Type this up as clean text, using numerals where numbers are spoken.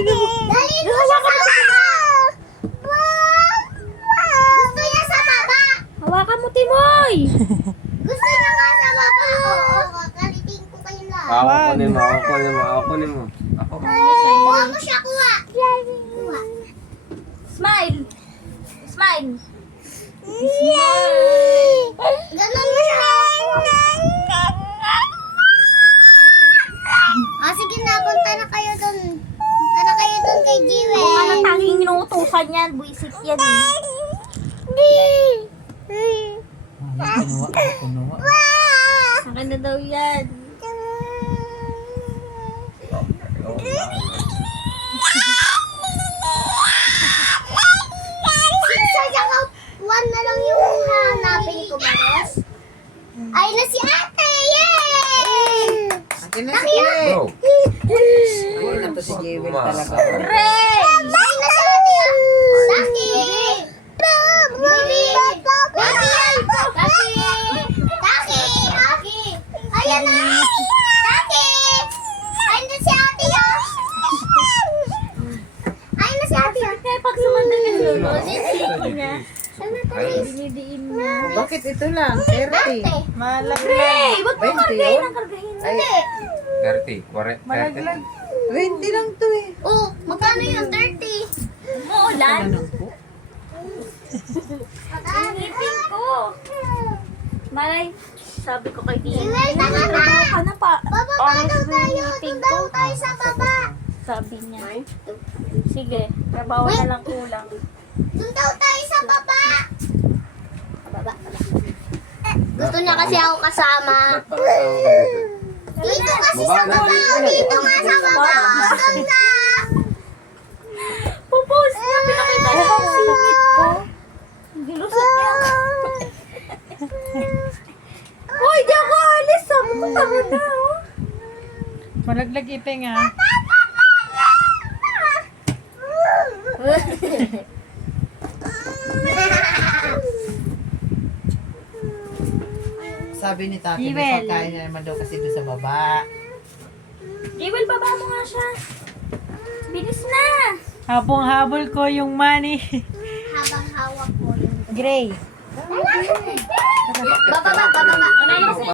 Dalhin mo siya sa baba. Gusto niya sa baba. Hawakan mo, Timoy. Gusto niya nga sa baba. Oo, kakalitin ko kayo lang. Ako kunin mo, ako kunin mo, ako kunin mo. Ako. Kuha mo siya, kuha. Kuha. Smile. Smile. Ganon mo siya. Sige na, punta na kayo dun. Punta na kayo dun kay Jewel. Kung ano tanging minutusan yan, buisit yan eh. Kunuha. Akin na daw yan. Saka one na lang yung hanapin ko, Maros. Ay na si ate! Yay! Akin na si Jewel. Bro. Akin na to si Jewel talaga. Ray! Ay na si ate! Taki! Baby! Baby yan! Taki! Taki! Taki! Ayan na! Taki! Ay na si ate yan! Ay na si ate yan! Kaya pag sumandal ka lolo, sisihin niya. Dinidiin niya. Bakit ito lang? 30. Malaglag. Ray! Huwag mo 20, kargahin oh. ang kargahin. Ay, 30, 40, malaglag. 20 lang to eh. Oh, magkano yung 30? Umuulan. Ano po? Ngipin ko. Malay, sabi ko kay Dina. Jewel, tama na! Trabaho ka na pa. Bababa Oras daw mo yung tayo! ngipin Doon daw ko. tayo sa baba! Sabi niya. Sige, trabaho na lang kulang. Doon daw tayo sa baba! Baba. Gusto niya kasi ako kasama. Dito kasi sa Baba na. baba! Dito nga sa baba! Doon na! Pupos niya, pinakita niya ang singit ko. Gilusot niya. Hoy, di ako alis. Sabi ko, tama na. Oh. Malaglag ipin nga. Sabi ni Taki, may Jewel. pagkain na naman daw kasi doon sa baba. Jewel, baba mo nga siya. Bilis na. Habong-habol ko yung money. Habang hawak ko yung... Gray. Bababa, bababa!